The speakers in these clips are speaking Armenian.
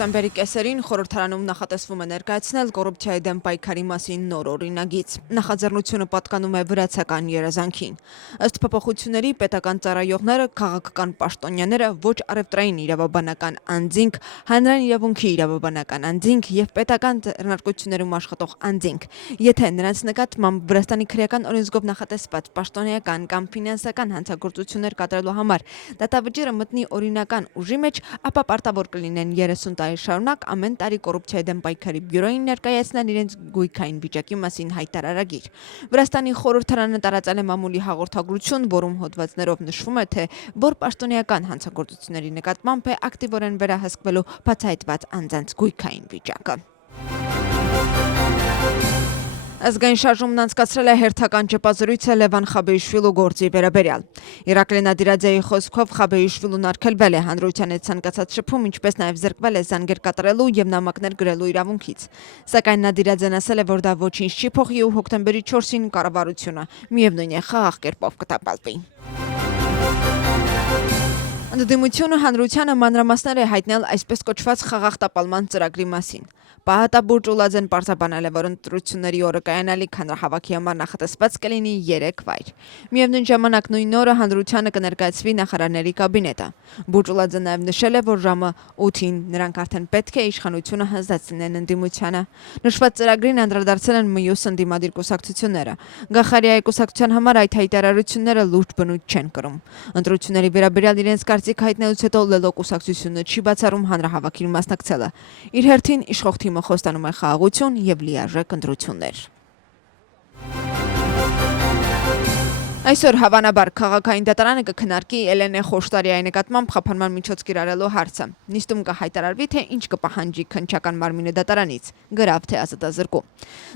Հոկտեմբերի կեսերին խորհրդարանում նախատեսվում է ներկայացնել կոռուպցիայի դեմ պայքարի մասին նոր օրինագիծ։ Նախաձեռնությունը պատկանում է վրացական երազանքին։ Ըստ փոփոխությունների պետական ծառայողները, քաղաքական պաշտոնյաները, ոչ առևտրային իրավաբանական անձինք, հանրային իրավունքի իրավաբանական անձինք եւ պետական ձեռնարկություններում աշխատող անձինք, եթե նրանց նկատմամբ Վրաստանի քրեական օրենսգով նախատեսված պաշտոնեական կամ ֆինանսական հանցագործություններ կատարելու համար դատավճիռը մտնի օրինական ուժի մեջ, ապա պարտավոր կլինեն 30 տարի շարունակ ամեն տարի կոռուպցիայի դեմ պայքարի բյուրոյին ներկայացնել իրենց գույքային վիճակի մասին հայտարարագիր։ Վրաստանի խորհրդարանը տարածել է մամուլի հաղորդագրություն, որում հոդվածներով նշվում է, թե որ պաշտոնեական հանցագործությունների նկատմամբ է ակտիվորեն վերահսկվելու բացահայտված անձանց գույքային վիճակը։ Ազգային շարժումն անցկացրել է հերթական ճեպազրույցը Լևան Խաբեիշվիլու գործի վերաբերյալ։ Իրակլի Նադիրաձեի խոսքով Խաբեիշվիլուն արգելվել է հանրության հետ ցանկացած շփում, ինչպես նաև զրկվել է զանգեր կատարելու եւ նամակներ գրելու իրավունքից։ Սակայն Նադիրաձեն ասել է, որ դա ոչինչ չի փոխի ու հոկտեմբերի 4-ին կառավարությունը միևնույն է խաղաղ կերպով կտապալվի։ Ընդդիմությունը հանրությանը մանրամասներ է հայտնել այսպես կոչված խաղաղ տապալման ծրագրի մասին։ Պահատաբուրջ Ուլաձեն պարզաբանել է, որ ընտրությունների օրը կայանալիք հանրահավաքի համար նախատեսված կլինի 3 վայր։ Միևնույն ժամանակ նույն օրը հանրությանը կներկայացվի նախարարների կաբինետը։ Բուրջ Ուլաձեն նաև նշել է, որ ժամը 8-ին նրանք արդեն պետք է իշխանությունը հանձնեն ընդդիմությանը։ Նշված ծրագրին անդրադարձել են մյուս ընդդիմադիր կուսակցությունները։ Գախարիայի կուսակցության համար այդ հայտարարությունները լուրջ բնույթ չեն կրում։ Ընտրությունների վերաբերյալ իրենց կարծիք հայտնելուց հետո Լելո կուսակցությունը չի բացառում հանրահավաքին մասնակցելը։ Իր հերթին իշխող թիմը խոստանում է խաղաղություն եւ լիարժեք ընտրություններ։ Այսօր հավանաբար քաղաքային դատարանը կքննարկի Էլենե Խոշտարյայի նկատմամբ խափանման միջոց կիրառելու հարցը։ Նիստում կհայտարարվի, թե ինչ կպահանջի քննչական մարմինը դատարանից՝ գրավ թե ազատազրկու։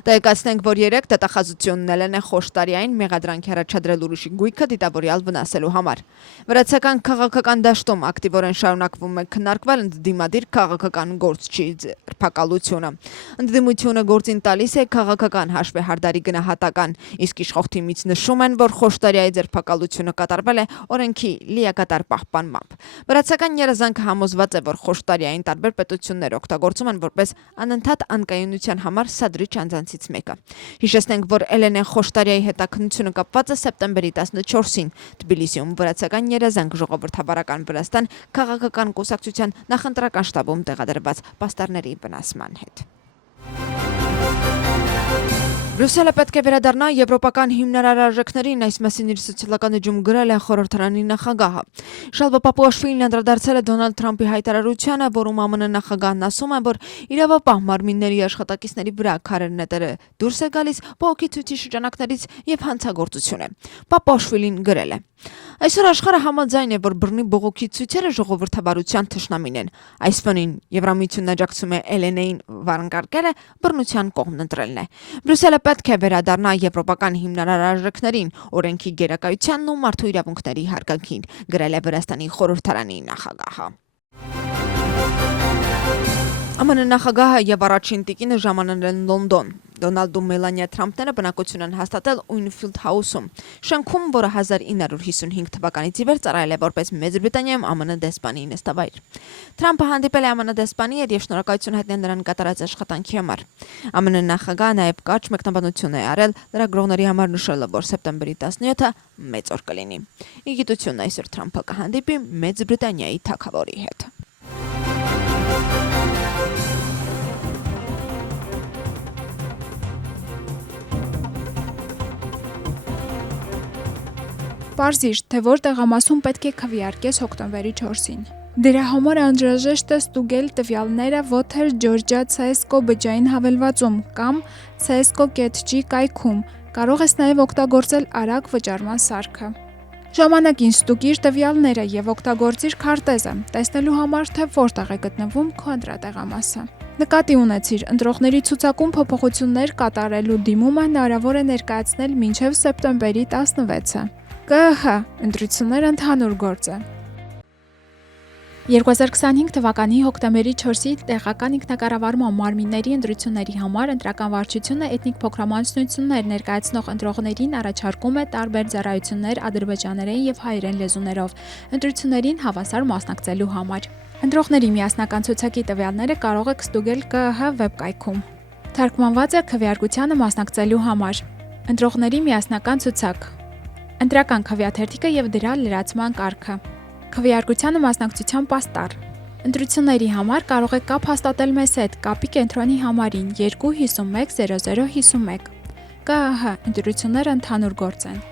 Տեղեկացնենք, որ 3 դատախազությունն Էլենե Խոշտարյային մեղադրանքի առաջադրել ուրիշի գույքը դիտավորյալ վնասելու համար։ Վրացական քաղաքական դաշտում ակտիվորեն շարունակվում է քննարկվել ընդդիմադիր քաղաքական գործչի ձերբակալությունը։ Ընդդիմությունը գործին տալիս է քաղաքական հաշվեհարդարի գնահատական, իսկ իշխող թիմից նշում են, որ Խոշտարյայի ձերբակալությունը կատարվել է օրենքի լիակատար պահպանմամբ։ Վրացական երազանքը համոզված է, որ Խոշտարյային տարբեր պետություններ օգտագործում են որպես անընդհատ անկայունության համար սադրիչ անձանցից մեկը։ Հիշեցնենք, որ Էլենե Խոշտարյայի հետաքննությունը կապված է սեպտեմբերի 14-ին Թբիլիսիում Վրացական երազանք ժողովրդավարական Վրաստան քաղաքական կուսակցության նախընտրական շտաբում տեղադրված պաստառների վնասման հետ։ Բրյուսելը պետք է վերադառնա եվրոպական հիմնարար արժեքներին, այս մասին իր սոցիալական էջում գրել է խորհրդարանի նախագահը։ Շալվա Պապուաշվիլին անդրադարձել է Դոնալդ Թրամփի հայտարարությանը, որում ԱՄՆ նախագահն ասում է, որ իրավապահ մարմինների աշխատակիցների վրա քարեր նետերը դուրս է գալիս բողոքի ցույցի շրջանակներից եւ հանցագործություն է։ Պապուաշվիլին գրել է. Այսօր աշխարհը համաձայն է, որ բռնի բողոքի ցույցերը ժողովրդավարության թշնամին են։ Այս ֆոնին Եվրամիությունն աջակցում է Էլենեին վանկարկելը բռնության կողմն ընտրելն է։ Բրյուսելը պետք է վերադառնա եվրոպական հիմնարար արժեքներին, օրենքի գերակայությանն ու մարդու իրավունքների հարգանքին, գրել է Վրաստանի խորհրդարանի նախագահը։ ԱՄՆ նախագահը եւ առաջին տիկինը ժամանել են Լոնդոն։ Դոնալդ ու Մելանիա Թրամփները բնակություն են հաստատել Ուինֆիլդ Հաուսում, շենքում, որը 1955 թվականից ի վեր ծառայել է որպես Մեծ Բրիտանիայում ԱՄՆ դեսպանի նստավայր։ Թրամփը հանդիպել է ԱՄՆ դեսպանի հետ եւ շնորհակալություն հայտնել նրան կատարած աշխատանքի համար։ ԱՄՆ նախագահը նաեւ կարճ մեկնաբանություն է արել լրագրողների համար, նշելով, որ սեպտեմբերի 17-ը մեծ օր կլինի։ Ի գիտություն այսօր Թրամփը կհանդիպի Մեծ Բրիտանիայի թագավորի հետ։ Պարզիր, թե որ տեղամասում պետք է քվեարկես հոկտեմբերի 4-ին։ Դրա համար անհրաժեշտ է ստուգել տվյալները Water Georgia CSGO բջջային հավելվածում կամ CSGO.g կայքում։ Կարող ես նաև օգտագործել արագ վճարման սարքը։ Ժամանակին ստուգիր տվյալները եւ օգտագործիր քարտեզը, տեսնելու համար, թե որտեղ է գտնվում քո ընտրատեղամասը։ Նկատի ունեցիր, ընտրողների ցուցակում փոփոխություններ կատարելու դիմումը հնարավոր է ներկայացնել մինչև սեպտեմբերի 16-ը։ ԿԸՀ ընտրությունները ընդհանուր գործ է։ 2025 թվականի հոկտեմբերի 4-ի տեղական ինքնակառավարման մարմինների ընտրությունների համար ընտրական վարչությունը էթնիկ փոքրամասնություններ ներկայացնող ընտրողներին առաջարկում է տարբեր ծառայություններ ադրբեջաներեն եւ հայերեն լեզուներով ընտրություններին հավասար մասնակցելու համար։ Ընտրողների միասնական ցուցակի տվյալները կարող եք ստուգել ԿԸՀ վեբկայքում։ Թարգմանված է քվեարկությանը մասնակցելու համար։ Ընտրողների միասնական ցուցակ։ Ընտրական քվեաթերթիկը եւ դրա լրացման կարգը։ Քվեարկությանը մասնակցության պաստառ։ Ընտրությունների համար կարող եք կապ հաստատել մեզ հետ կապի կենտրոնի համարին 251 0051։ ԿԸՀ ընտրությունները ընդհանուր գործ են։